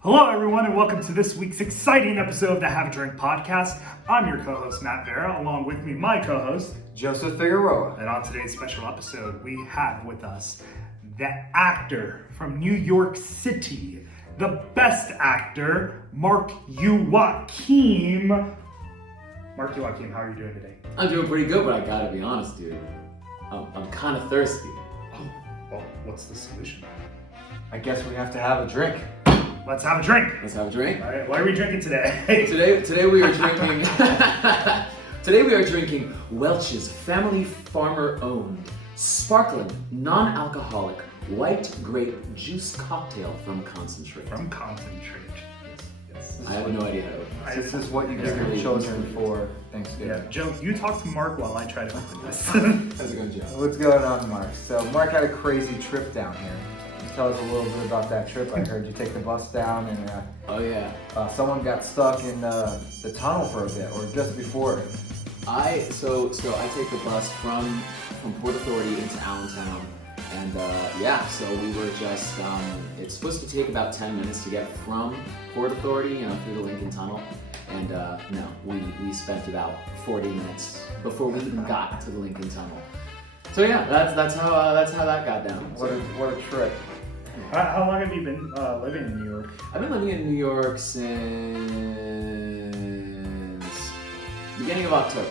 Hello, everyone, and welcome to this week's exciting episode of the Have a Drink podcast. I'm your co-host, Matt Vera, along with me, my co-host, Joseph Figueroa. And on today's special episode, we have with us the actor from New York City, the best actor, Mark Yowakim. Mark Yowakim, how are you doing today? I'm doing pretty good, but I gotta be honest, dude. I'm kind of thirsty. Oh, well, what's the solution? I guess we have to have a drink. Let's have a drink. Let's have a drink. All right, what are we drinking today? Today we are drinking. Today we are drinking Welch's Family Farmer Owned Sparkling Non-Alcoholic White Grape Juice Cocktail from Concentrate. From Concentrate. Yes. I have no idea how to open This is what you give your children for Thanksgiving. Yeah, Joe, you talk to Mark while I try to open this. How's it going, Joe? What's going on, Mark? So Mark had a crazy trip down here. Tell us a little bit about that trip. I heard you take the bus down and Oh yeah. Someone got stuck in the tunnel for a bit, or just before. So I take the bus from Port Authority into Allentown, and so we were just it's supposed to take about 10 minutes to get from Port Authority, through the Lincoln Tunnel, and no, we spent about 40 minutes before we even got to the Lincoln Tunnel. So yeah, that's how that got down. What a trip. How long have you been living in New York? I've been living in New York since beginning of October.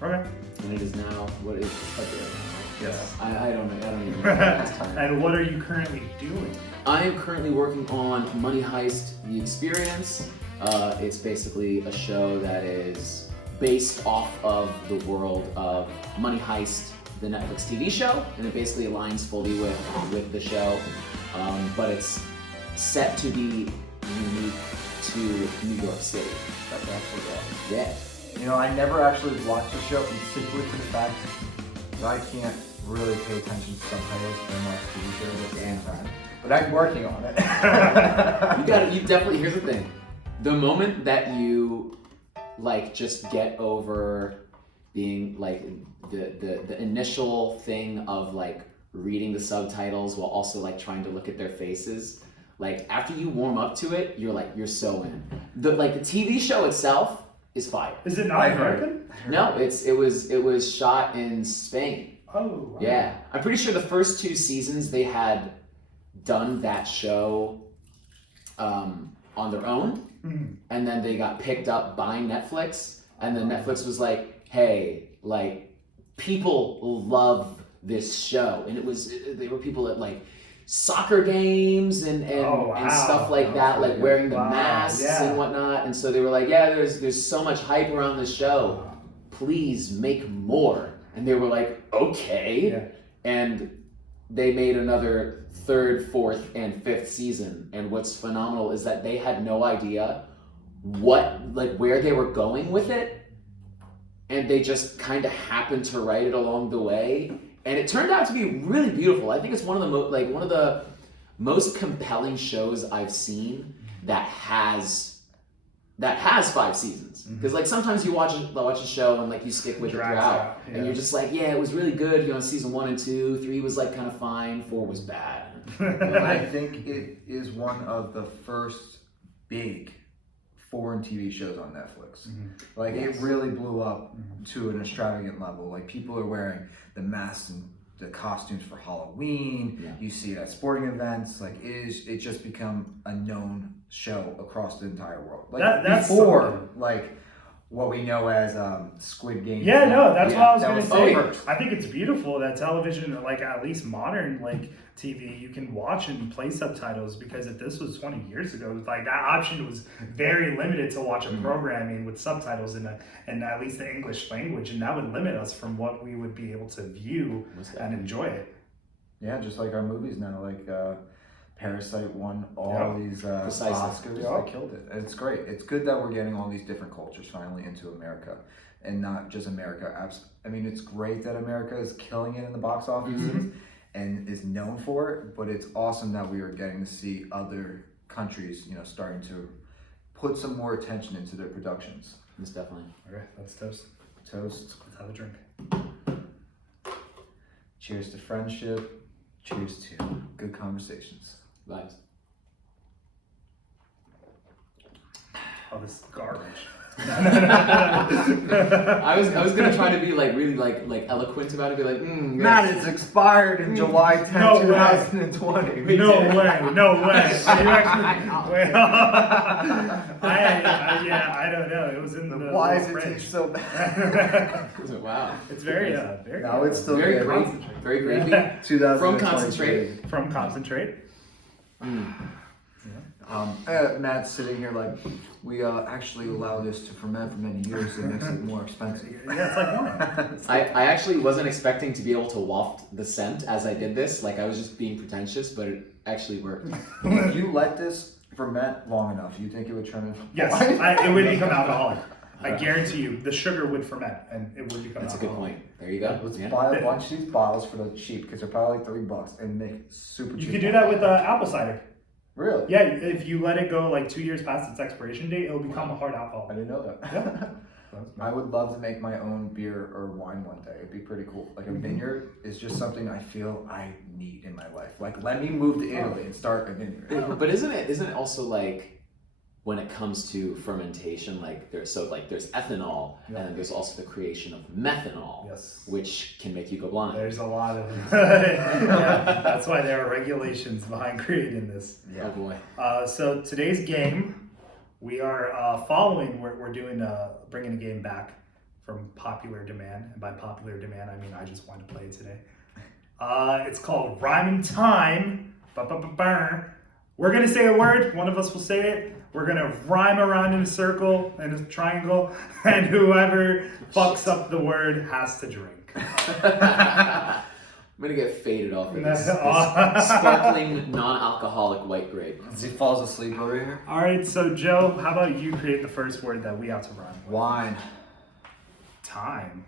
Okay. And it is now, what is February now, right? Yes. I don't even know last time. And what are you currently doing? I am currently working on Money Heist, The Experience. It's basically a show that is based off of the world of Money Heist, the Netflix TV show, and it basically aligns fully with the show. But it's set to be unique to New York City. That's actually awesome. Yeah. I never actually watched the show simply for the fact that I can't really pay attention to subtitles and watch TV shows at the same time. But I'm working on it. You definitely, here's the thing. The moment that you just get over being the initial thing of reading the subtitles while also trying to look at their faces, after you warm up to it, you're so in. The TV show itself is fire. Is it not American? No, it was shot in Spain. Oh, wow. Yeah. I'm pretty sure the first 2 seasons they had done that show on their own, and then they got picked up by Netflix, and then Netflix was like, hey, people love this show, and they were people at soccer games and stuff like that, wearing the masks and whatnot, and so they were like, yeah, there's so much hype around this show, please make more. And they were like, okay, and they made another 3rd, 4th, and 5th season, and what's phenomenal is that they had no idea where they were going with it, and they just kind of happened to write it along the way, and it turned out to be really beautiful. I think it's one of the most compelling shows I've seen that has 5 seasons. Because sometimes you watch a show and you stick with it throughout, and you're just yeah, it was really good. Season 1 and 2, 3 was kind of fine, 4 was bad. I think it is one of the first big foreign TV shows on Netflix. It really blew up to an extravagant level. People are wearing the masks and the costumes for Halloween. Yeah. You see it at sporting events. It's just become a known show across the entire world. That's before what we know as Squid Game. Yeah, no, that's what I was going to say. First. I think it's beautiful that television, at least modern TV, you can watch and play subtitles, because if this was 20 years ago, that option was very limited to watch a programming with subtitles in at least the English language, and that would limit us from what we would be able to view and enjoy it. Yeah, just like our movies now, Parasite won all these Oscars. They killed it. And it's great. It's good that we're getting all these different cultures finally into America, and not just America. It's great that America is killing it in the box offices and is known for it, but it's awesome that we are getting to see other countries, starting to put some more attention into their productions. Most definitely. Okay, let's toast. Toast. Let's have a drink. Cheers to friendship. Cheers to good conversations. Vibes. Oh, this is garbage. I was gonna try to be like really like eloquent about it, be like, Matt, it's expired in July 10, No way. 2020. No way. Are you actually? Wait. I don't know. It was in the. Why does it fridge. taste so bad? wow. It's very very. No, it's still Very good. great. Very gravy. 2023. From concentrate. From concentrate. Matt's sitting here like, we actually allow this to ferment for many years. It makes it more expensive. Yeah, it's like wine. I actually wasn't expecting to be able to waft the scent as I did this. Like, I was just being pretentious, but it actually worked. If you let this ferment long enough, you think it would turn into Yes, wine? it would become alcoholic. I guarantee you, the sugar would ferment and it would become That's a alcoholic. good point. There you go. Let's Yeah. buy a bunch of these bottles for the cheap, because they're probably like $3 and make super cheap. You could do that with apple cider. Really? Yeah, if you let it go like 2 years past its expiration date, it'll become a hard alcohol. I didn't know that. Yeah. I would love to make my own beer or wine one day. It'd be pretty cool. Like a vineyard is just something I feel I need in my life. Like, let me move to Italy and start a vineyard. But isn't it also like, when it comes to fermentation, like there's ethanol, and then there's also the creation of methanol, Yes. which can make you go blind. There's a lot of yeah, that's why there are regulations behind creating this. Oh boy. So today's game, we are following. We're doing bringing a game back from popular demand, and by popular demand I mean I just wanted to play it today. It's called Rhyming Time. Ba-ba-ba-ba. We're gonna say a word. One of us will say it. We're gonna rhyme around in a circle and a triangle, and whoever fucks up the word has to drink. I'm gonna get faded off of this sparkling, non-alcoholic white grape. As he falls asleep over here. All right, so Joe, how about you create the first word that we have to rhyme with? Wine. Time.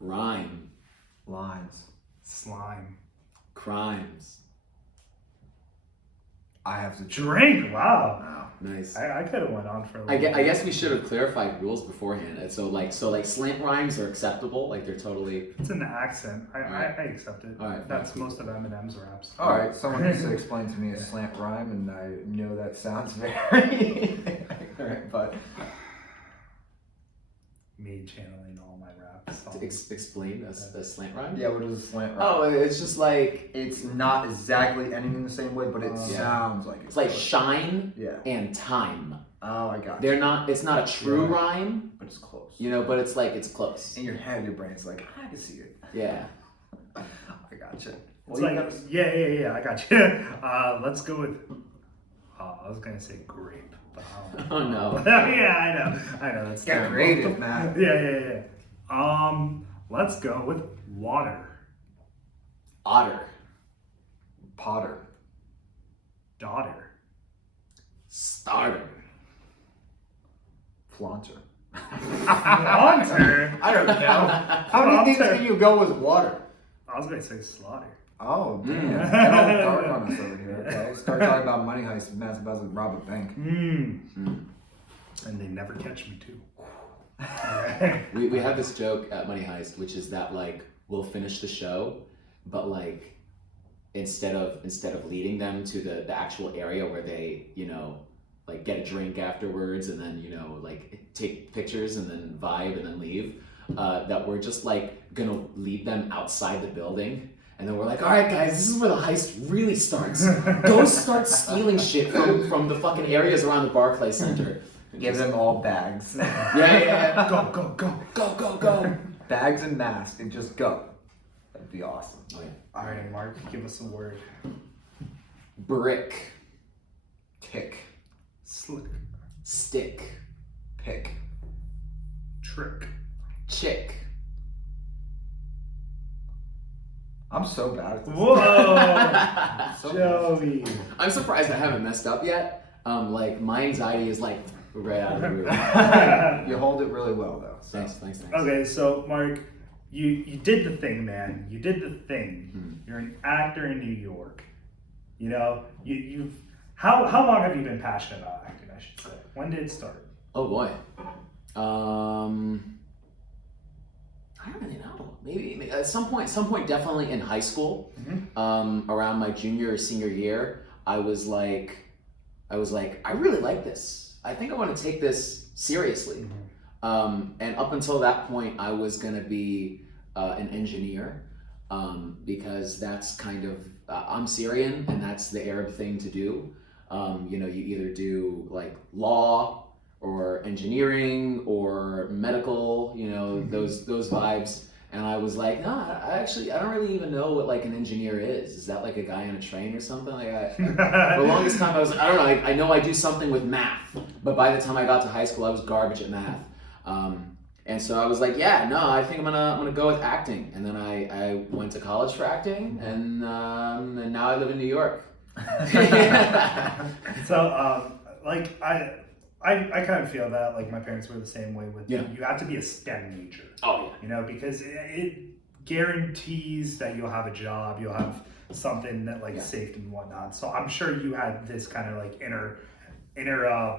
Rhyme. Lines. Slime. Crimes. I have to Drink. Wow. Nice. I could have went on for a I little. guess we should have clarified rules beforehand. And so like slant rhymes are acceptable. Like they're totally. It's an accent. I accept it. All right, That's fine. most of Eminem's raps. All right, someone needs to explain to me a slant rhyme, and I know that sounds very ignorant, but Me channeling all my raps. Explain a slant rhyme? yeah, what is a slant rhyme? Oh, it's just like It's not exactly ending the same way, but it sounds like it's like shine yeah. and time. Oh, I got They're you. not. It's not a true Yeah. rhyme, But it's close. you know. But it's like it's close. In your head, your brain's like, I can see it. Yeah. I got you. It's like, yeah, I got you. Let's go with. I was gonna say grape. But I don't know. Oh no. Yeah, I know. That's Get terrible. creative, man. Yeah. Let's go with water. Otter. Potter. Daughter. Starter. Flaunter. Flaunter? I don't know. How many things Flaunter. can you go with water? I was gonna say slaughter. Oh, damn. Get all dark on us over here, okay? Start talking about money heist and Matt's about to rob a bank. And they never catch me too. We have this joke at Money Heist, which is that like we'll finish the show, but like instead of leading them to the actual area where they like get a drink afterwards and then like take pictures and then vibe and then leave, that we're just like gonna lead them outside the building. And then we're like, all right, guys, this is where the heist really starts. Go start stealing shit from the fucking areas around the Barclays Center. Give them all bags. Yeah. Go. Bags and masks and just go. That'd be awesome. Oh, yeah. All right, Mark, give us a word. Brick. Tick. Slick. Stick. Pick. Trick. Chick. I'm so bad at this. Whoa! So Joey. I'm surprised I haven't messed up yet. Like my anxiety is like right out of the roof. You hold it really well though. So. Thanks. Okay, so Mark, you did the thing, man. You did the thing. You're an actor in New York. You've how long have you been passionate about acting, I should say? When did it start? Oh boy. I don't really know. Maybe at some point, definitely in high school. Around my junior or senior year, I was like, I really like this. I think I want to take this seriously. And up until that point, I was going to be an engineer, because that's kind of, I'm Syrian, and that's the Arab thing to do. You know, you either do like law or engineering or medical, you know, those vibes. And I was like, no, I don't really even know what like an engineer is. Is that like a guy on a train or something? Like, for the longest time I was like, I don't know, I know I do something with math, but by the time I got to high school, I was garbage at math. And so I was like, yeah, no, I think I'm gonna go with acting. And then I went to college for acting, and now I live in New York. So, like, I kind of feel that, like, my parents were the same way with you have to be a STEM major. Oh, yeah. You know, because it guarantees that you'll have a job, you'll have something that, like, safe and whatnot. So I'm sure you had this kind of, like, inner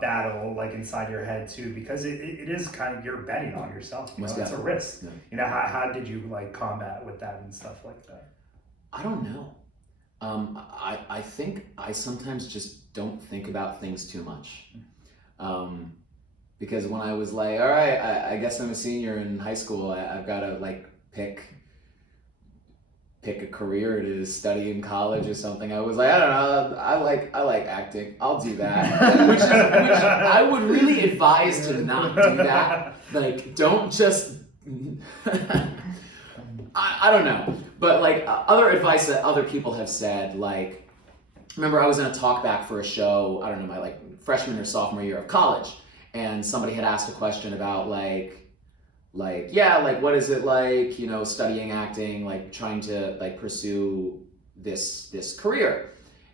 battle, like, inside your head, too, because it is kind of, you're betting on yourself. You know, it's a risk. Yeah. You know, how did you, like, combat with that and stuff like that? I don't know. I think I sometimes just don't think about things too much. Because when I was like, all right, I guess I'm a senior in high school, I've got to like pick a career to study in college or something. I was like, I don't know, I like acting. I'll do that. which I would really advise to not do that. Like, don't just. I don't know, but like other advice that other people have said, like, remember I was in a talkback for a show, I don't know, my like freshman or sophomore year of college, and somebody had asked a question about like what is it like, you know, studying acting, like trying to like pursue this career.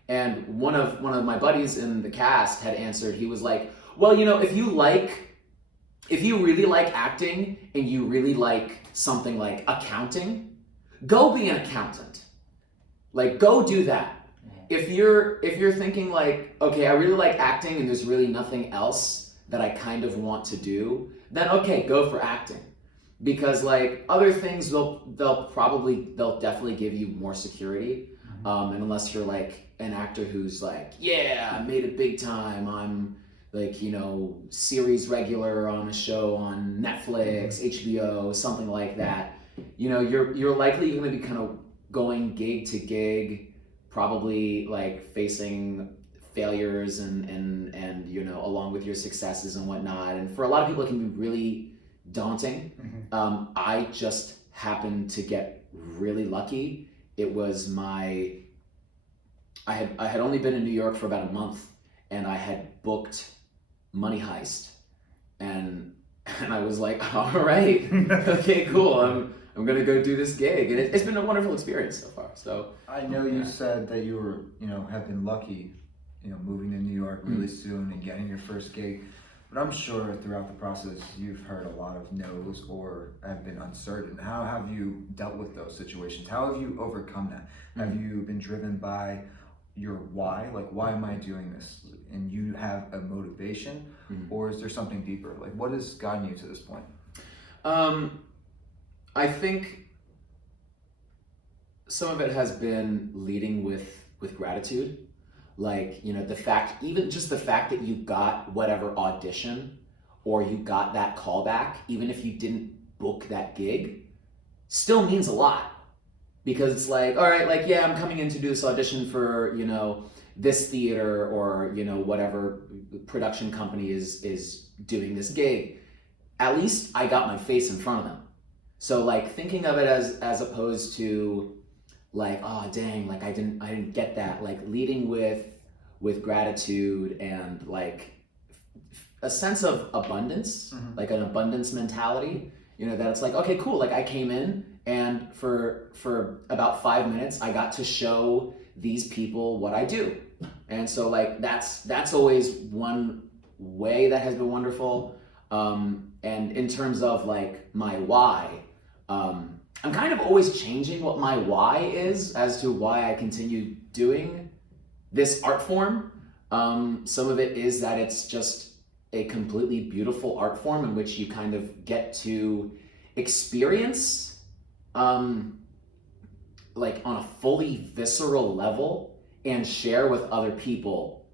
And one of my buddies in the cast had answered. He was like, well, you know, if you really like acting and you really like something like accounting, go be an accountant. Like, go do that. If you're thinking like, okay, I really like acting and there's really nothing else that I kind of want to do, then okay, go for acting. Because like other things, they'll definitely give you more security. And unless you're like an actor who's like, yeah, I made it big time, I'm like, you know, series regular on a show on Netflix, HBO, something like that, you know, you're likely going to be kind of going gig to gig, probably like facing failures and you know, along with your successes and whatnot. And for a lot of people, it can be really daunting. I just happened to get really lucky. It was I had only been in New York for about a month, and I had booked Money Heist, and I was like, all right, okay, cool. I'm gonna go do this gig, and it's been a wonderful experience so far. So I know you said that you were, you know, have been lucky, you know, moving to New York really soon and getting your first gig. But I'm sure throughout the process you've heard a lot of no's or have been uncertain. How have you dealt with those situations? How have you overcome that? Have you been driven by your why? Like, why am I doing this? And you have a motivation, or is there something deeper? Like, what has gotten you to this point? I think some of it has been leading with gratitude. Like, you know, even just the fact that you got whatever audition or you got that callback, even if you didn't book that gig, still means a lot. Because it's like, all right, like, yeah, I'm coming in to do this audition for, you know, this theater or, you know, whatever production company is doing this gig. At least I got my face in front of them. So like thinking of it as opposed to like, oh dang, like I didn't get that, like leading with gratitude and like a sense of abundance, like an abundance mentality, you know, that it's like, okay, cool, like I came in and for about 5 minutes I got to show these people what I do. And so like that's always one way that has been wonderful. And in terms of like my why, I'm kind of always changing what my why is as to why I continue doing this art form. Some of it is that it's just a completely beautiful art form in which you kind of get to experience like on a fully visceral level and share with other people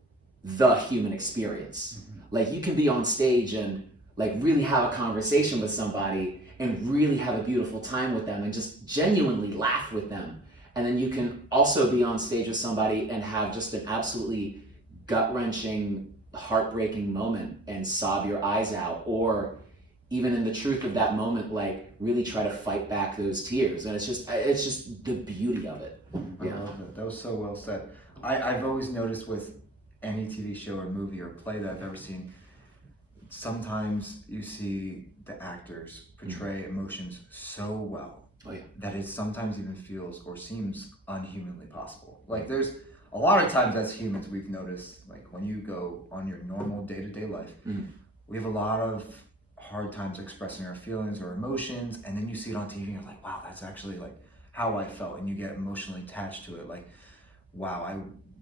the human experience. Like you can be on stage and like really have a conversation with somebody and really have a beautiful time with them and just genuinely laugh with them. And then you can also be on stage with somebody and have just an absolutely gut-wrenching, heartbreaking moment and sob your eyes out, or even in the truth of that moment, like really try to fight back those tears. And it's just the beauty of it. I love it. That was so well said. I've always noticed with any TV show or movie or play that I've ever seen, sometimes you see the actors portray emotions so well that it sometimes even feels or seems unhumanly possible. Like there's a lot of times as humans we've noticed, like when you go on your normal day-to-day life, we have a lot of hard times expressing our feelings or emotions, and then you see it on TV and you're like, wow, that's actually like how I felt, and you get emotionally attached to it. Like, wow, I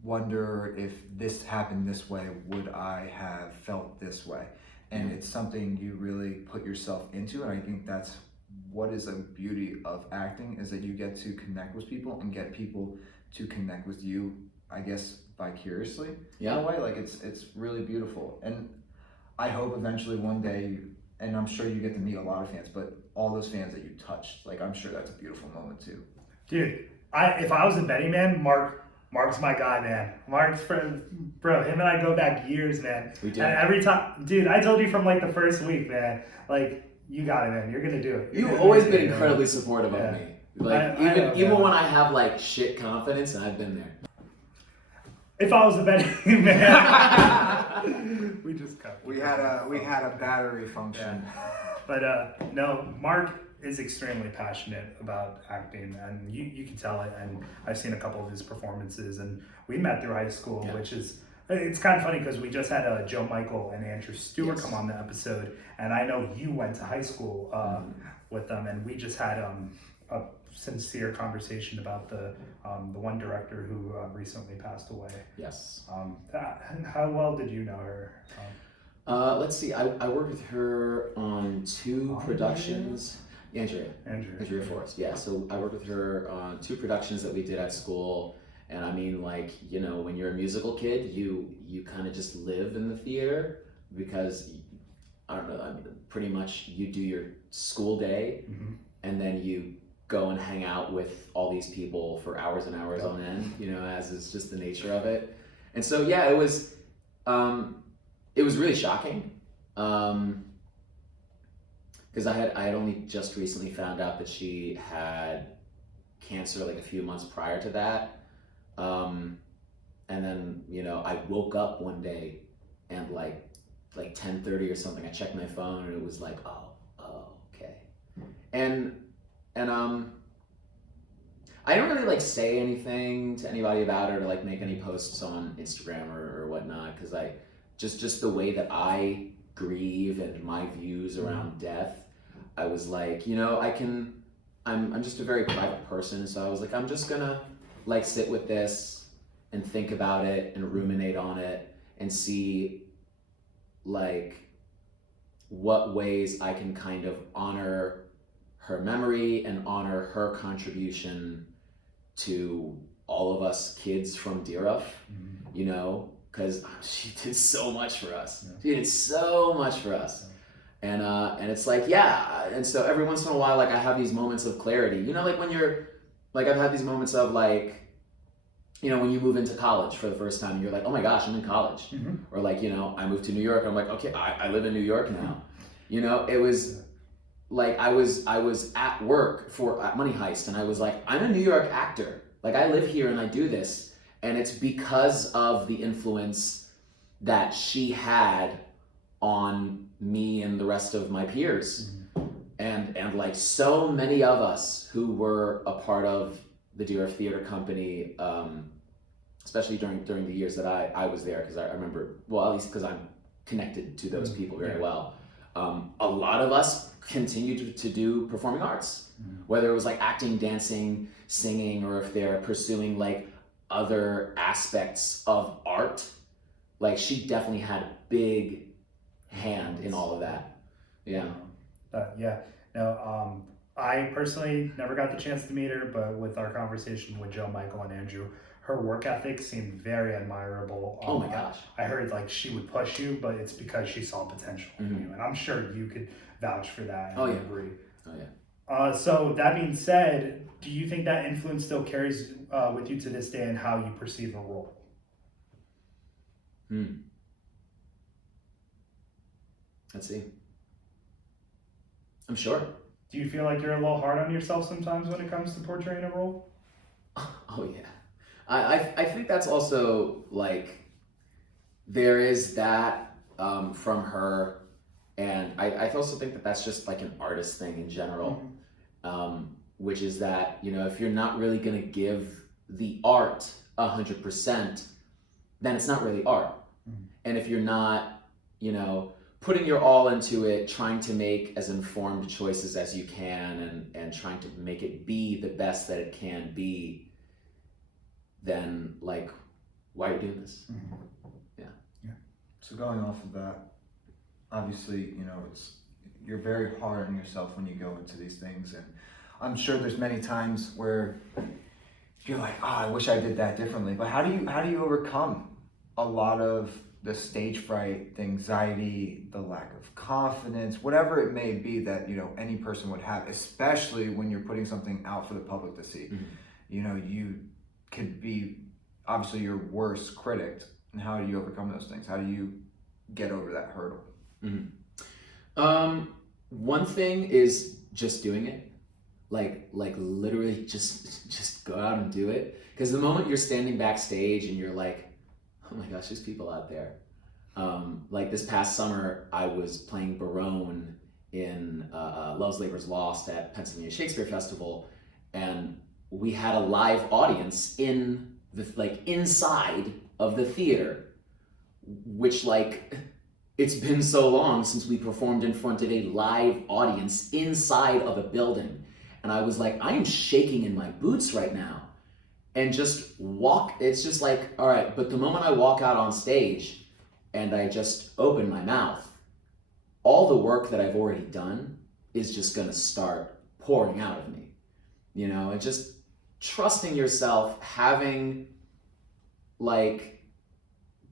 wonder if this happened this way, would I have felt this way? And it's something you really put yourself into, and I think that's what is a beauty of acting, is that you get to connect with people and get people to connect with you, I guess, vicariously. In a way, like it's really beautiful. And I hope eventually one day, and I'm sure you get to meet a lot of fans, but all those fans that you touched, like I'm sure that's a beautiful moment too. Dude, if I was a betting man, Mark's my guy, man. Mark's friend, bro. Him and I go back years, man. We do. And every time, dude, I told you from like the first week, man. Like, you got it, man. You're gonna do it. You've always been incredibly supportive of me. Like I even when I have like shit confidence, and I've been there. If I was a betting man, we just cut. We had a battery function. Yeah. But no, Mark is extremely passionate about acting, and you can tell it. And I've seen a couple of his performances, and we met through high school, which is, it's kind of funny because we just had Joe Michael and Andrew Stewart come on the episode, and I know you went to high school with them, and we just had a sincere conversation about the one director who recently passed away. Yes. How well did you know her? Let's see. I worked with her on two productions. Andrea Forrest. Yeah. So I worked with her on two productions that we did at school. And I mean, like, you know, when you're a musical kid, you kind of just live in the theater because, I don't know, I mean, pretty much you do your school day and then you go and hang out with all these people for hours and hours on end, you know, as is just the nature of it. And so, yeah, it was really shocking. Because I had only just recently found out that she had cancer like a few months prior to that. And then, you know, I woke up one day and like 10:30 or something, I checked my phone and it was like, oh, okay. And I don't really like say anything to anybody about it or like make any posts on Instagram or whatnot, because I just the way that I grieve and my views around death, I was like, you know, I'm just a very private person, so I was like, I'm just gonna like sit with this and think about it and ruminate on it and see like what ways I can kind of honor her memory and honor her contribution to all of us kids from Deeruf, you know, because she did so much for us. She did so much for us. And it's like, yeah. And so every once in a while, like I have these moments of clarity, you know, like when you're, like I've had these moments of like, you know, when you move into college for the first time, you're like, oh my gosh, I'm in college. Or like, you know, I moved to New York. And I'm like, okay, I live in New York now. You know, it was like, I was at work at Money Heist and I was like, I'm a New York actor. Like I live here and I do this. And it's because of the influence that she had on me and the rest of my peers. And like so many of us who were a part of the Deeruf Theater Company, especially during the years that I was there, because I remember, well, at least because I'm connected to those people very well. A lot of us continued to do performing arts, whether it was like acting, dancing, singing, or if they're pursuing like other aspects of art. Like she definitely had a big hand in all of that. Yeah. I personally never got the chance to meet her, but with our conversation with Joe Michael and Andrew, her work ethic seemed very admirable. Oh my gosh. I heard like she would push you, but it's because she saw potential in you, and I'm sure you could vouch for that and agree. Oh yeah. So that being said, do you think that influence still carries with you to this day in how you perceive a role? Let's see. I'm sure. Do you feel like you're a little hard on yourself sometimes when it comes to portraying a role? Oh yeah. I think that's also like, there is that from her, and I also think that that's just like an artist thing in general, which is that, you know, if you're not really gonna give the art 100%, then it's not really art. And if you're not, you know, putting your all into it, trying to make as informed choices as you can, and trying to make it be the best that it can be, then like, why are you doing this? Yeah. So going off of that, obviously, you know, you're very hard on yourself when you go into these things, and I'm sure there's many times where you're like, oh, I wish I did that differently. But how do you overcome a lot of the stage fright, the anxiety, the lack of confidence, whatever it may be that, you know, any person would have, especially when you're putting something out for the public to see? You know, you could be obviously your worst critic, and how do you overcome those things? How do you get over that hurdle? One thing is just doing it, like literally just go out and do it. Because the moment you're standing backstage and you're like, oh my gosh, there's people out there. Like this past summer, I was playing Barone in Love's Labor's Lost at Pennsylvania Shakespeare Festival, and we had a live audience in the inside of the theater, which like, it's been so long since we performed in front of a live audience inside of a building. And I was like, I am shaking in my boots right now. And it's just like, all right, but the moment I walk out on stage and I just open my mouth, all the work that I've already done is just gonna start pouring out of me. You know, and just trusting yourself, having like,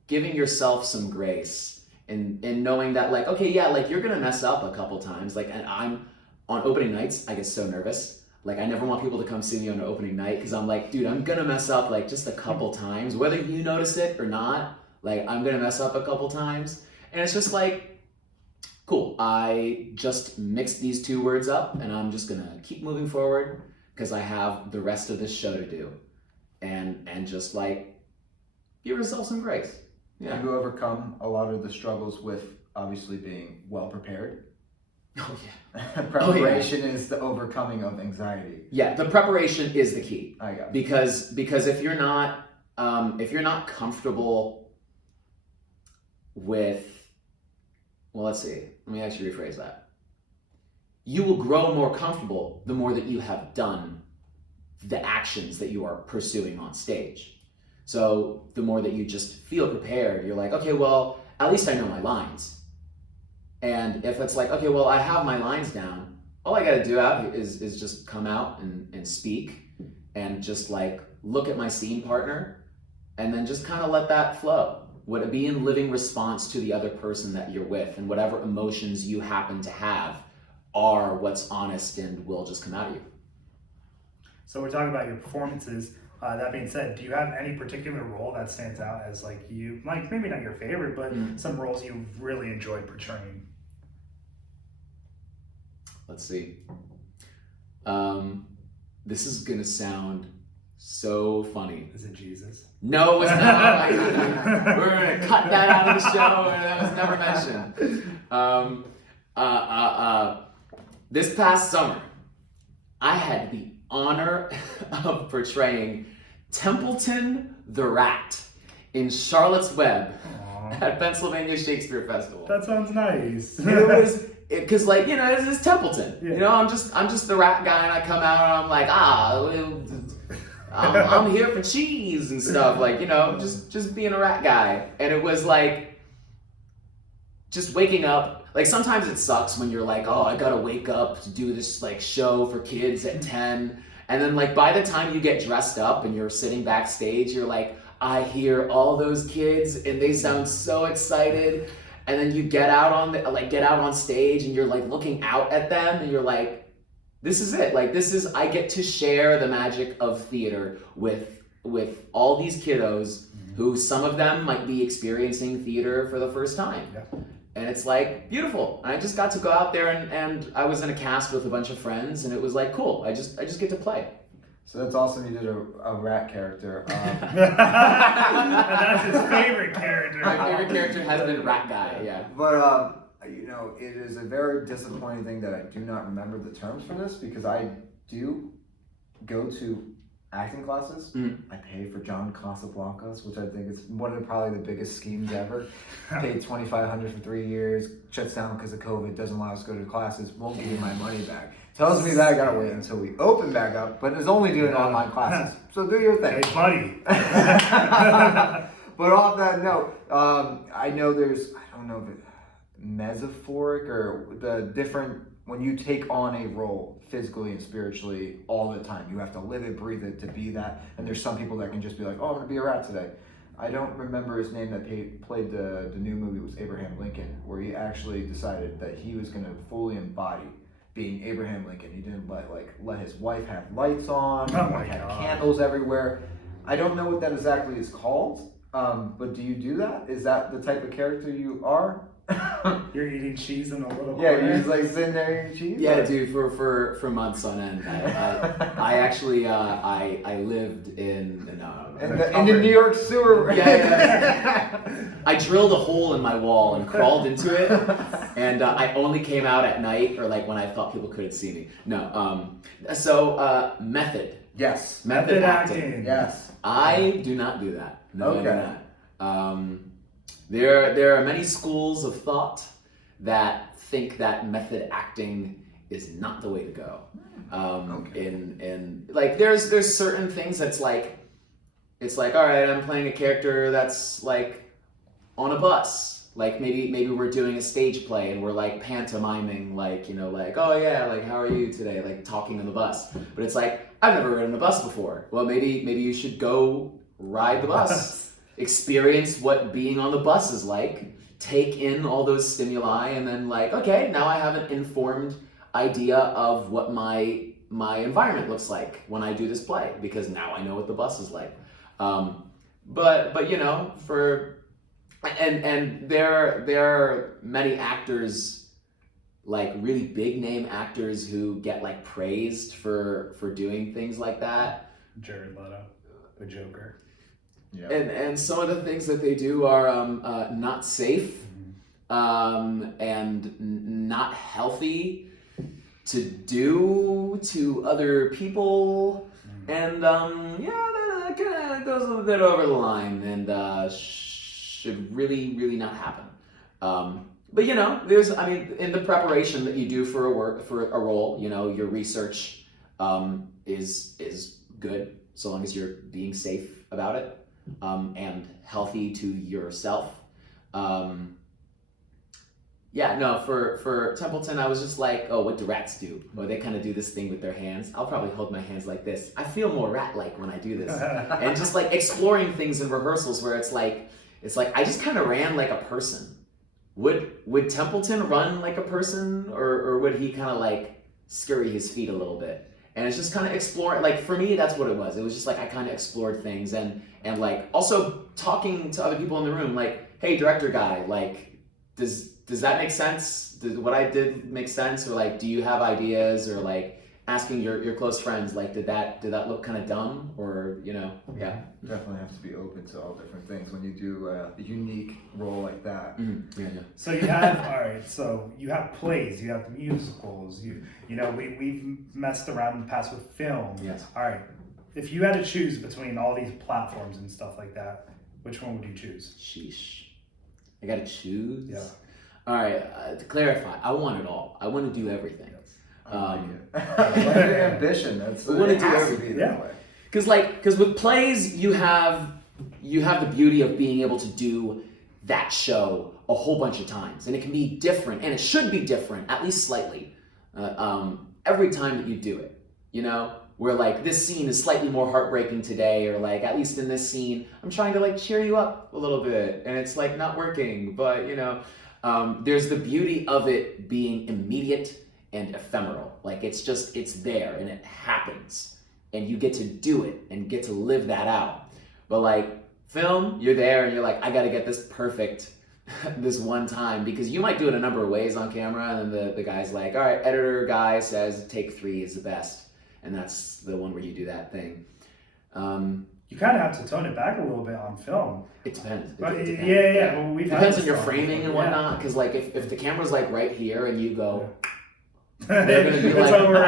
giving yourself some grace, and knowing that like, okay, yeah, like you're gonna mess up a couple times. Like, and I'm on opening nights, I get so nervous. Like I never want people to come see me on an opening night, because I'm like, dude, I'm gonna mess up like just a couple times, whether you notice it or not. Like I'm gonna mess up a couple times, and it's just like, cool. I just mixed these two words up, and I'm just gonna keep moving forward because I have the rest of this show to do, and just like, give yourself some grace. Yeah. You overcome a lot of the struggles with obviously being well prepared. Oh yeah. Preparation is the overcoming of anxiety. Yeah, the preparation is the key. I got it. Because if you're not comfortable with, well, let's see. Let me actually rephrase that. You will grow more comfortable the more that you have done the actions that you are pursuing on stage. So the more that you just feel prepared, you're like, okay, well, at least I know my lines. And if it's like, okay, well, I have my lines down, all I gotta do is just come out and speak, and just like look at my scene partner, and then just kind of let that flow. Would it be in living response to the other person that you're with, and whatever emotions you happen to have are what's honest and will just come out of you. So we're talking about your performances. That being said, do you have any particular role that stands out as like you, like maybe not your favorite, but some roles you've really enjoyed portraying? Let's see. This is gonna sound so funny. Is it Jesus? No, it's not. We're gonna cut that out of the show, and that was never mentioned. This past summer, I had the honor of portraying Templeton the Rat in Charlotte's Web at Pennsylvania Shakespeare Festival. That sounds nice. It was, because like, you know, it's Templeton. Yeah. You know, I'm just the rat guy, and I come out and I'm like, I'm here for cheese and stuff, like, you know, just being a rat guy. And it was like, just waking up. Like sometimes it sucks when you're like, oh, I gotta wake up to do this like show for kids at 10, And then like by the time you get dressed up and you're sitting backstage, you're like, I hear all those kids and they sound so excited. And then you get out on stage and you're like looking out at them and you're like, this is it. Like I get to share the magic of theater with all these kiddos who some of them might be experiencing theater for the first time. Yeah. And it's like beautiful. And I just got to go out there and I was in a cast with a bunch of friends and it was like cool. I just get to play. So that's awesome. You did a rat character. And that's his favorite character. My favorite character has been Rat Guy. Yeah. But you know, it is a very disappointing thing that I do not remember the terms for this because I do go to acting classes. I paid for John Casablancas, which I think is one of probably the biggest schemes ever. Paid $2,500 for 3 years, shuts down because of COVID, doesn't allow us to go to classes, won't give me my money back. Tells me that I gotta wait until we open back up, but is only doing online classes. So do your thing. Hey, buddy. But off that note, I know there's, I don't know if it's mesophoric or the different, when you take on a role physically and spiritually all the time, you have to live it, breathe it to be that. And there's some people that can just be like, oh, I'm gonna be a rat today. I don't remember his name that played the new movie was Abraham Lincoln, where he actually decided that he was gonna fully embody being Abraham Lincoln. He didn't let his wife have lights on, had candles everywhere. I don't know what that exactly is called, but do you do that? Is that the type of character you are? You're eating cheese in a little Yeah, corner. you're just like sitting there eating cheese? Yeah, dude, for months on end. I actually I lived in in the New York sewer. Yeah. I drilled a hole in my wall and crawled into it, and I only came out at night or like when I thought people couldn't see me. No, so method. Yes. Method acting. Yes. I do not do that. No, Okay. I do not. There are many schools of thought that think that method acting is not the way to go. In like there's certain things that's like it's like, all right, I'm playing a character that's like on a bus. Like maybe we're doing a stage play and we're like pantomiming, like, you know, like, oh yeah, like how are you today? Like talking on the bus. But it's like, I've never ridden a bus before. Well, maybe you should go ride the bus. Experience what being on the bus is like, take in all those stimuli, and then like, okay, now I have an informed idea of what my environment looks like when I do this play, because now I know what the bus is like. But you know, and there are many actors, like really big name actors, who get like praised for doing things like that. Jared Leto, the Joker. Yeah. And some of the things that they do are not safe and not healthy to do to other people, and that kind of goes a little bit over the line and should really not happen. But you know, in the preparation that you do for a role, you know, your research is good so long as you're being safe about it. And healthy to yourself. For Templeton, I was just like, oh, what do rats do? Oh, they kind of do this thing with their hands. I'll probably hold my hands like this. I feel more rat-like when I do this. And just like exploring things in rehearsals where it's like I just kind of ran like a person. Would Templeton run like a person, or would he kind of like scurry his feet a little bit? And it's just kind of exploring, like for me, that's what it was. It was just like I kind of explored things and like also talking to other people in the room, like, hey, director guy, like, does that make sense? Did what I did make sense? Or like, do you have ideas? Or like asking your close friends, like, did that look kind of dumb? Or, you know, yeah. Definitely have to be open to all different things when you do a unique role like that. Mm-hmm. Yeah. So you have, all right, so you have plays, you have musicals, you know, we've messed around in the past with film. Yes. All right, if you had to choose between all these platforms and stuff like that, which one would you choose? Sheesh. I gotta choose? Yeah. All right, to clarify, I want it all. I want to do everything. Ambition. That's I want to do has everything. be that way. Because with plays, you have the beauty of being able to do that show a whole bunch of times, and it can be different, and it should be different, at least slightly, every time that you do it. You know, where like this scene is slightly more heartbreaking today, or like at least in this scene I'm trying to like cheer you up a little bit and it's like not working, but you know, there's the beauty of it being immediate and ephemeral. Like it's there and it happens and you get to do it and get to live that out. But like film, you're there and you're like, I gotta get this perfect this one time, because you might do it a number of ways on camera and then the guy's like, all right, editor guy says take 3 is the best. And that's the one where you do that thing. You kind of have to tone it back a little bit on film. It depends. But it depends. yeah. Well, we've depends had on your this framing and before. whatnot. Because like if the camera's like right here and you go, Yeah. they're gonna be It's like, over.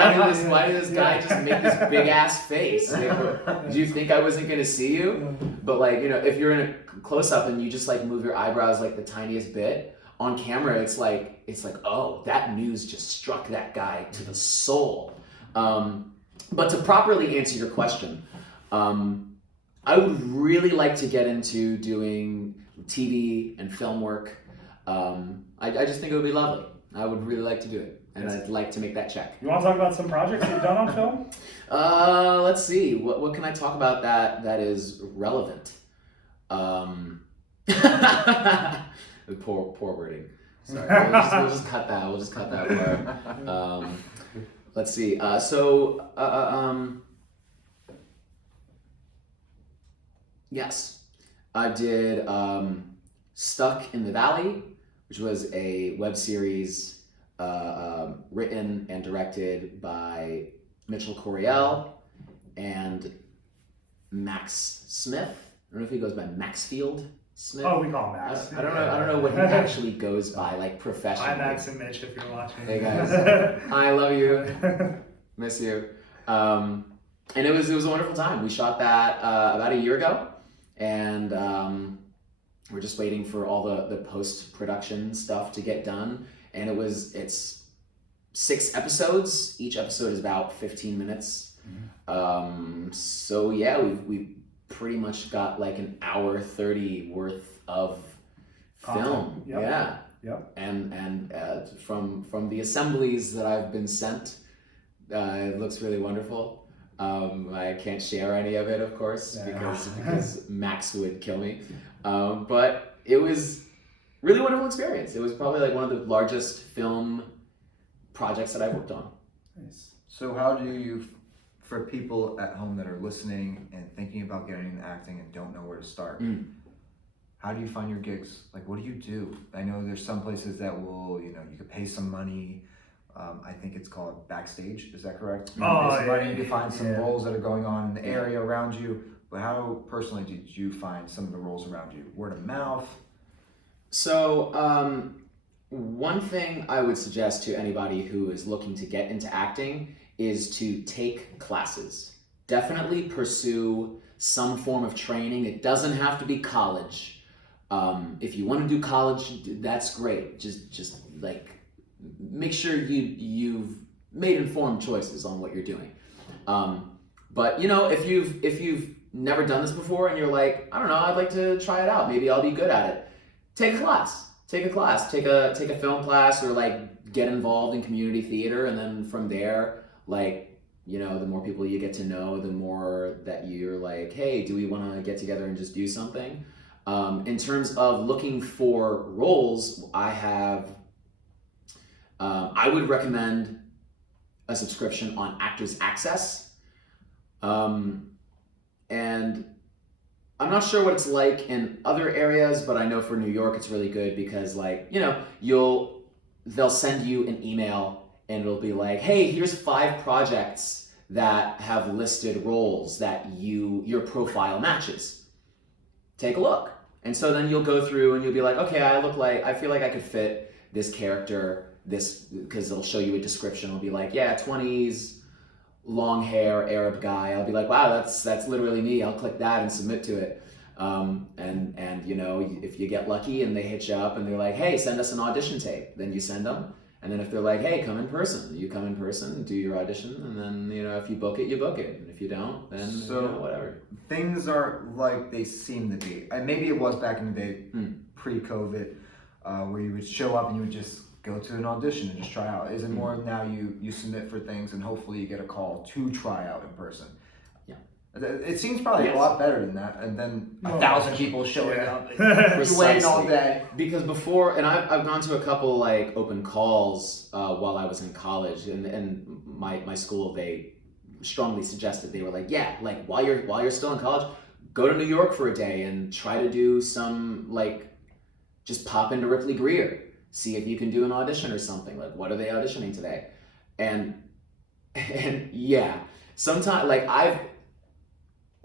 why did this guy just make this big ass face? Like, did you think I wasn't gonna see you? But like, you know, if you're in a close up and you just like move your eyebrows like the tiniest bit, on camera it's like, oh, that news just struck that guy to the soul. But to properly answer your question, I would really like to get into doing TV and film work. I just think it would be lovely. I would really like to do it, and I'd like to make that check. You want to talk about some projects you've done on film? Let's see. What can I talk about that is relevant? Poor wording. Sorry. We'll just cut that. We'll just cut that part. Let's see. Yes, I did Stuck in the Valley, which was a web series written and directed by Mitchell Coriel and Max Smith. I don't know if he goes by Maxfield Smith. Oh, we call him Max. I don't know what he actually goes by, like professionally. Hi, Max and Mitch, if you're watching. Hey guys, I love you, miss you. And it was a wonderful time. We shot that about a year ago, and we're just waiting for all the post-production stuff to get done. And it's 6 episodes. Each episode is about 15 minutes. Mm-hmm. So yeah, we've pretty much got like an hour 30 worth of film. Yep. Yeah. Yep. And from the assemblies that I've been sent, it looks really wonderful. I can't share any of it, of course, because Max would kill me. But it was really wonderful experience. It was probably like one of the largest film projects that I've worked on. Nice. So how do you, for people at home that are listening and thinking about getting into acting and don't know where to start, how do you find your gigs? Like, what do you do? I know there's some places that will, you could pay some money. I think it's called backstage. Is that correct? You can find some roles that are going on in the area around you. But how personally did you find some of the roles around you? Word of mouth? So, one thing I would suggest to anybody who is looking to get into acting is to take classes. Definitely pursue some form of training. It doesn't have to be college. If you want to do college, that's great. Just like make sure you've made informed choices on what you're doing. But if you've never done this before and you're like, I don't know, I'd like to try it out. Maybe I'll be good at it. Take a class. Take a film class, or like get involved in community theater, and then from there, like, the more people you get to know, the more that you're like, hey, do we want to get together and just do something? In terms of looking for roles, I would recommend a subscription on Actors Access. And I'm not sure what it's like in other areas, but I know for New York it's really good because, like, they'll send you an email and it'll be like, hey, here's 5 projects that have listed roles that your profile matches. Take a look. And so then you'll go through and you'll be like, okay, I feel like I could fit this character, because it'll show you a description. It'll be like, yeah, 20s, long hair, Arab guy. I'll be like, wow, that's literally me. I'll click that and submit to it. And if you get lucky and they hit you up and they're like, hey, send us an audition tape, then you send them. And then if they're like, hey, come in person, you come in person, do your audition, and then, if you book it, you book it. And if you don't, then, whatever. Things aren't like they seem to be. Maybe it was back in the day, pre-COVID, where you would show up and you would just go to an audition and just try out? Is it more now you submit for things and hopefully you get a call to try out in person? Yeah. It seems probably a lot better than that, and then 1,000 people showing up. Precisely. Waiting all day. Because before, and I've gone to a couple like open calls while I was in college, and my school, they strongly suggested, they were like, yeah, like while you're still in college, go to New York for a day and try to do some like, just pop into Ripley Greer, see if you can do an audition or something. Like, what are they auditioning today? And yeah, sometimes like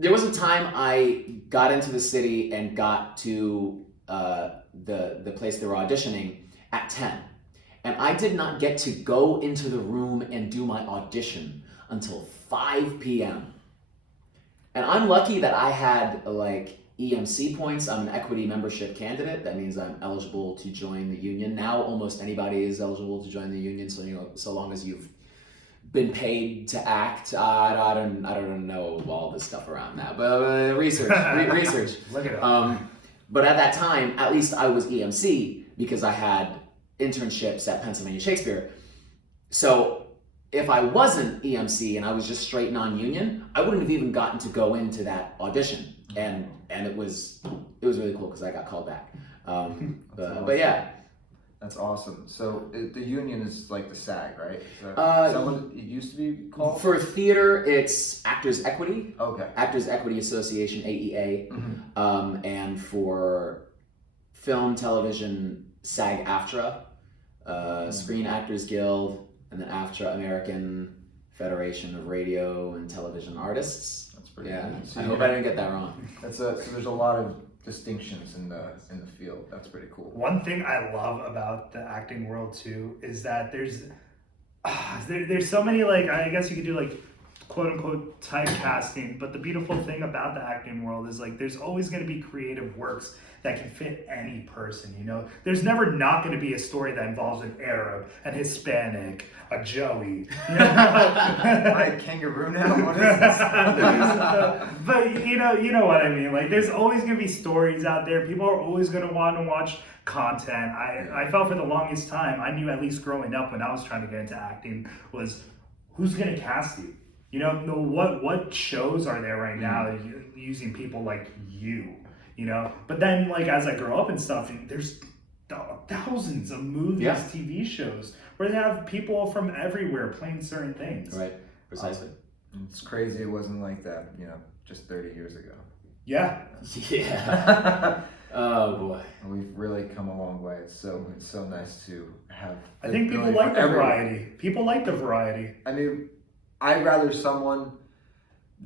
there was a time I got into the city and got to the place they were auditioning at 10. And I did not get to go into the room and do my audition until 5 p.m. And I'm lucky that I had like EMC points. I'm an equity membership candidate. That means I'm eligible to join the union. Now almost anybody is eligible to join the union, so long as you've been paid to act. I don't know all this stuff around that, but research. Look it up. But at that time, at least I was EMC because I had internships at Pennsylvania Shakespeare. So if I wasn't EMC and I was just straight non-union, I wouldn't have even gotten to go into that audition. And it was really cool because I got called back. But yeah. That's awesome. So the union is like the SAG, right? Is that what it used to be called? For theater, it's Actors Equity. Okay. Actors Equity Association, AEA. Mm-hmm. And for film, television, SAG-AFTRA, Screen Actors Guild, and then AFTRA, American Federation of Radio and Television Artists. That's pretty good. So I hope I didn't get that wrong. So there's a lot of distinctions in the field. That's pretty cool. One thing I love about the acting world too is that there's so many, like, I guess you could do like quote unquote typecasting, but the beautiful thing about the acting world is like there's always going to be creative works that can fit any person, you know? There's never not going to be a story that involves an Arab, an Hispanic, a Joey. You know? Like kangaroo now? What is this? But you know what I mean? Like there's always going to be stories out there. People are always going to want to watch content. I felt for the longest time, I knew at least growing up when I was trying to get into acting was who's going to cast you? You know, what shows are there right now using people like you? You know, but then like as I grow up and stuff, there's thousands of movies, TV shows where they have people from everywhere playing certain things. Right, precisely. It's crazy. It wasn't like that, just 30 years ago. Yeah. Yeah. Oh boy. We've really come a long way. It's so nice to have. I think people like the variety. People like the variety. I mean, I'd rather someone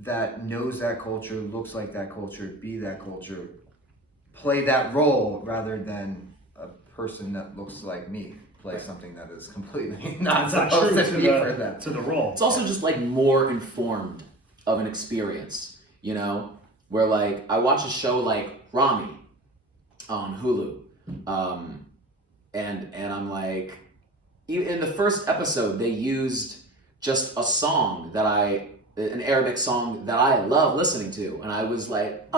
that knows that culture, looks like that culture, be that culture, play that role rather than a person that looks like me play something that is completely not supposed to be for them. To the role. It's also just like more informed of an experience, where like I watch a show like Rami on Hulu, and I'm like, in the first episode they used just a song an Arabic song that I love listening to, and I was like,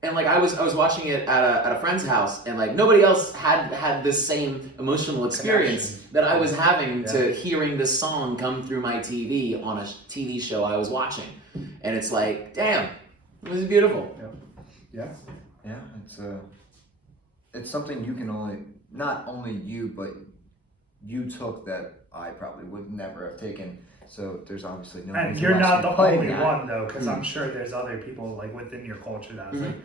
and like I was watching it at a friend's house, and like nobody else had this same emotional experience that I was having to hearing this song come through my TV on a TV show I was watching, and it's like, damn, it was beautiful. Yeah. It's something you can not only you, but you took that I probably would never have taken. So there's obviously no. And you're not the only one though, because I'm sure there's other people like within your culture that's like,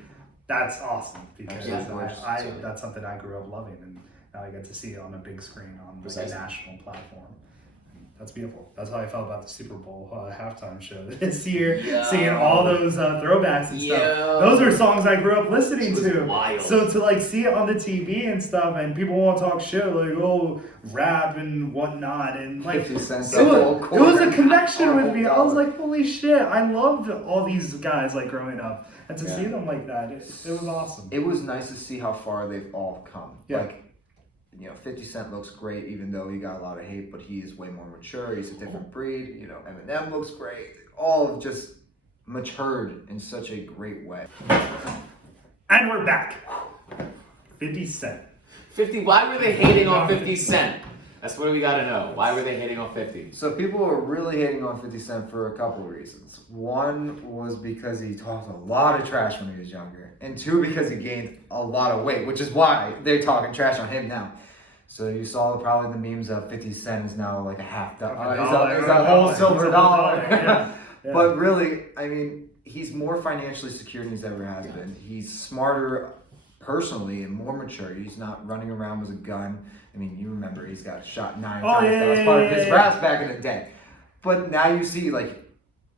that's awesome because that's something I grew up loving, and now I get to see it on a big screen on like a national platform. That's beautiful. That's how I felt about the Super Bowl halftime show this year, seeing all those throwbacks and stuff. Those were songs I grew up listening to. Wild. So to like see it on the TV and stuff, and people won't talk shit like rap and whatnot, and like 50 cents. it was a connection with me. I was like, holy shit! I loved all these guys like growing up, and to see them like that, it was awesome. It was nice to see how far they've all come. Yeah. Like, 50 Cent looks great, even though he got a lot of hate, but he is way more mature. He's a different breed. Eminem looks great. All have just matured in such a great way. And we're back. 50 Cent. 50. Why were they hating on 50 Cent? That's what we gotta know. Why were they hating on 50? So people were really hating on 50 Cent for a couple of reasons. One was because he talked a lot of trash when he was younger. And two, because he gained a lot of weight, which is why they're talking trash on him now. So you saw probably the memes of 50 Cent is now like a half dollar. He's a whole silver dollar. Yeah. Yeah. But really, I mean, he's more financially secure than he's ever has been. He's smarter personally and more mature. He's not running around with a gun. I mean, you remember he's got shot 9 times. That was part of his raps back in the day. But now you see like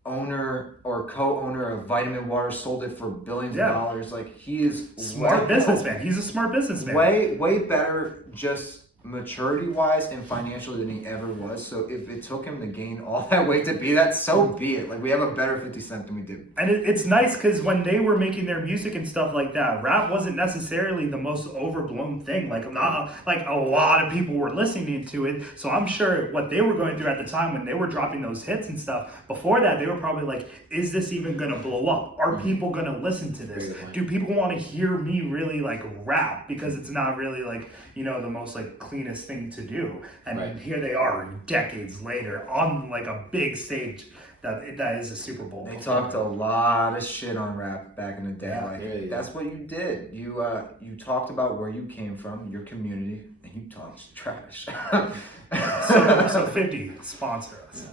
owner or co-owner of Vitamin Water sold it for billions of dollars. Like he is smart businessman. He's a smart businessman. Way better just maturity wise and financially than he ever was. So if it took him to gain all that weight to be that, so be it. Like we have a better 50 Cent than we did. And it's nice because when they were making their music and stuff like that, rap wasn't necessarily the most overblown thing. Like not like a lot of people were listening to it. So I'm sure what they were going through at the time when they were dropping those hits and stuff, before that they were probably like, is this even gonna blow up? Are people gonna listen to this? Do people want to hear me really like rap? Because it's not really like, you know, the most like cleanest thing to do. And here they are decades later on like a big stage that is a Super Bowl. They talked a lot of shit on rap back in the day. Yeah, that's what you did. You talked about where you came from, your community, and you talked trash. so 50 sponsor us.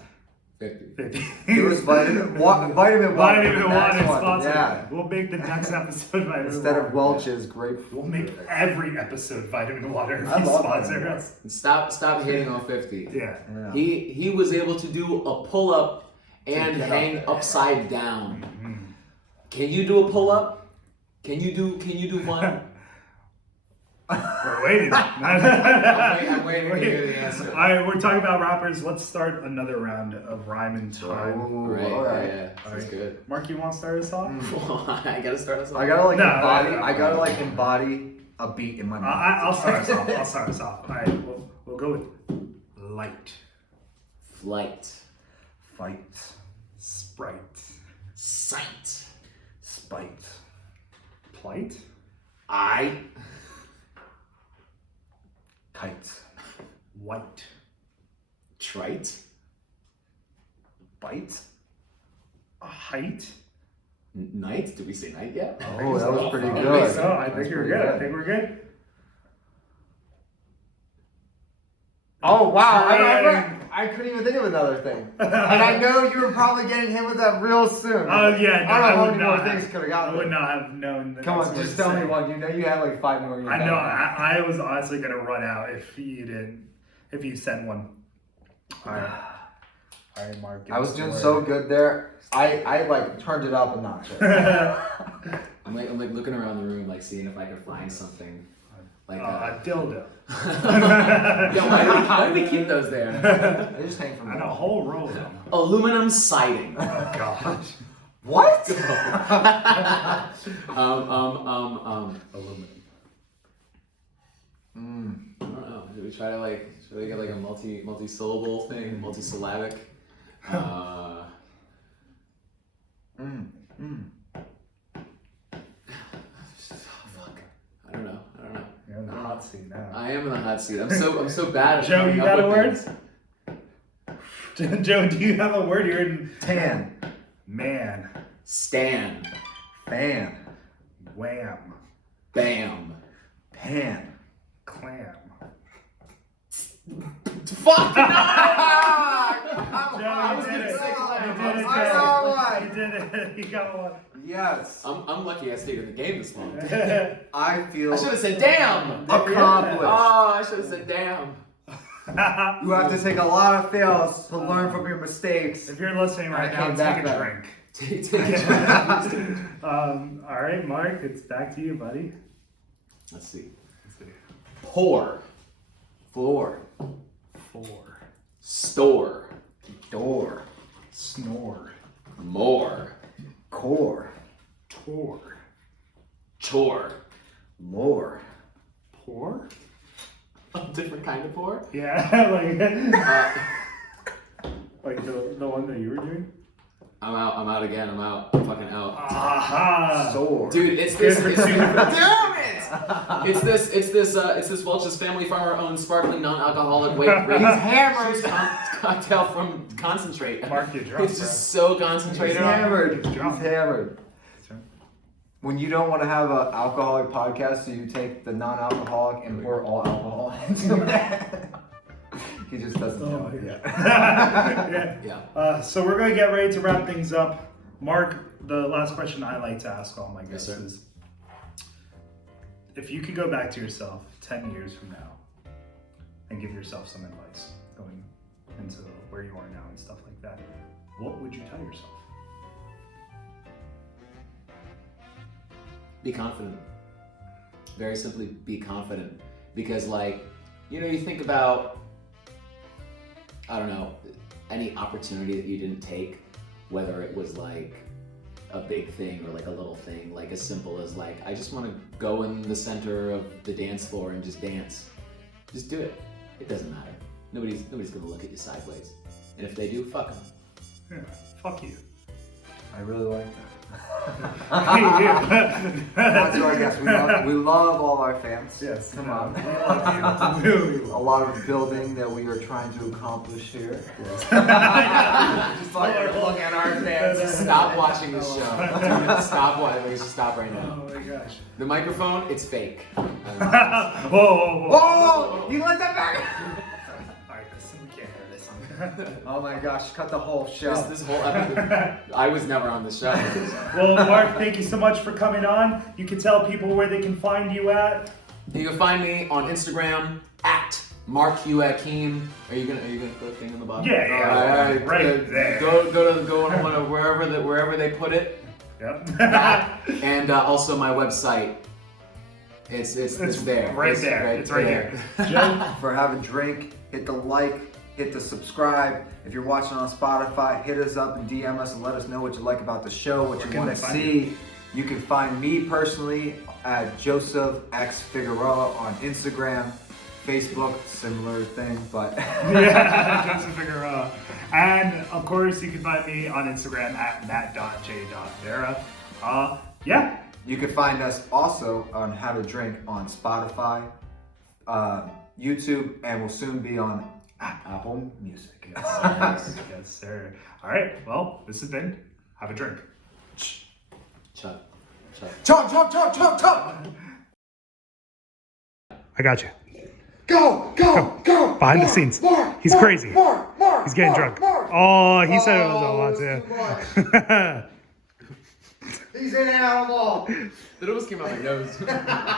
50. It was vitamin water. Vitamin water sponsor. Yeah. We'll make the next episode vitamin instead water. of Welch's grapefruit. We'll make every episode vitamin water if I you love sponsor us. Stop hating on 50. Yeah. He was able to do a pull up and hang upside down. Mm-hmm. Can you do a pull up? Can you do one? We're waiting. I'm waiting to hear the answer. All right, we're talking about rappers. Let's start another round of rhyme and time. All Right. right. That's good. Mark, you want to start us off? I gotta start us off. I gotta embody a beat in my mind. I'll start us off. All right, we'll go with light, Flight. Fight. sprite, Sight. Spite. plight, Kite. white, Trite. Bite. a height. Night? Did we say night yet? Oh, that was pretty I good. think so. I think we're good. Oh wow! I couldn't even think of another thing, and I know you were probably getting hit with that real soon. Oh yeah, no, I don't know how would many not more things could have gotten. I would not have known. Come on, just tell me one. You know you had like 5 more. I know. I was honestly gonna run out if you didn't. If you sent one. All right, Mark. I was doing so good there. I like turned it up a notch. I'm like looking around the room, like seeing if I could find something. Like a dildo. Yeah, why do we keep those there? They just hang from And a whole row of them. Aluminum siding. Oh gosh. What? Aluminum. I don't know. Should we try to should we get like a multi-syllable thing, multi-syllabic? I don't know. You're in the hot seat now. I am in the hot seat. I'm so bad at Joe, coming you up got a with word? things. Joe, do you have a word? You're in Tan. man. Stan. Fan. Wham. Bam. Pan. Clam. Fuck no! Joe, you did it. You did it. You got one. Yes. I'm lucky I stayed in the game this long. I feel I should have said damn. accomplished. Oh, I should have said damn. You have to take a lot of fails to learn from your mistakes. If you're listening right I now, came take back a better. drink. All right, Mark, it's back to you, buddy. Let's see. Pour. Floor. 4. Store. Door. Snore. More. Core. Tour. Chore. Lore. Pour? A different kind of pour? Yeah, like the one that you were doing? I'm out again. I'm out. I'm fucking out. Aha! Sore. Dude, it's Good this. for It's, two. damn it! It's this Welch's Family Farmer owned sparkling non-alcoholic weight-reduced hammered cocktail from concentrate. Mark, you're drunk, It's just so concentrated. He's hammered. He's He's drunk. hammered. When you don't want to have an alcoholic podcast, so you take the non-alcoholic and pour all alcohol into it. He just doesn't know it yet. Yeah. So we're gonna get ready to wrap things up. Mark, the last question I like to ask all my guests is, if you could go back to yourself 10 years from now and give yourself some advice going into where you are now and stuff like that, what would you tell yourself? Be confident. Very simply, be confident. Because, like, you know, you think about, I don't know, any opportunity that you didn't take, whether it was like a big thing or like a little thing, like as simple as like, I just want to go in the center of the dance floor and just dance. Just do it. It doesn't matter. Nobody's gonna look at you sideways. And if they do, fuck them. Yeah, fuck you. I really like that. That's So I guess we love all our fans. Yes. Come on. We love you. A lot of building that we are trying to accomplish here. Just like look at our fans. Stop watching this show. Stop watching. Let's just stop right now. Oh my gosh. The microphone, it's fake. Whoa, whoa, whoa. Whoa! You let that back! Alright, listen, we can't hear this. Oh my gosh, cut the whole show. This whole episode, I was never on the show. Well, Mark, thank you so much for coming on. You can tell people where they can find you at. You can find me on Instagram at Mark Yowakim. Are you gonna put a thing in the bottom? Yeah, All right, right there. Go on one of wherever they put it. Yep. And also my website. It's there. Right there. It's right there. Joe? For Have a Drink, hit the like, hit the subscribe. If you're watching on Spotify, hit us up and DM us and let us know what you like about the show, what Where you can want to they find see. You can find me personally at Joseph X Figueroa on Instagram, Facebook, similar thing, but Yeah, Joseph Figueroa. And of course, you can find me on Instagram at matt.j.vera. Yeah. you can find us also on Have a Drink on Spotify, YouTube, and we'll soon be on Apple Music. Yes, sir. All right. Well, this has been Have a Drink. Chuck. Chug! I got you. Go! Behind the scenes. He's crazy. He's getting drunk. Oh, he said it was a lot too. He's an animal! That almost came out my nose.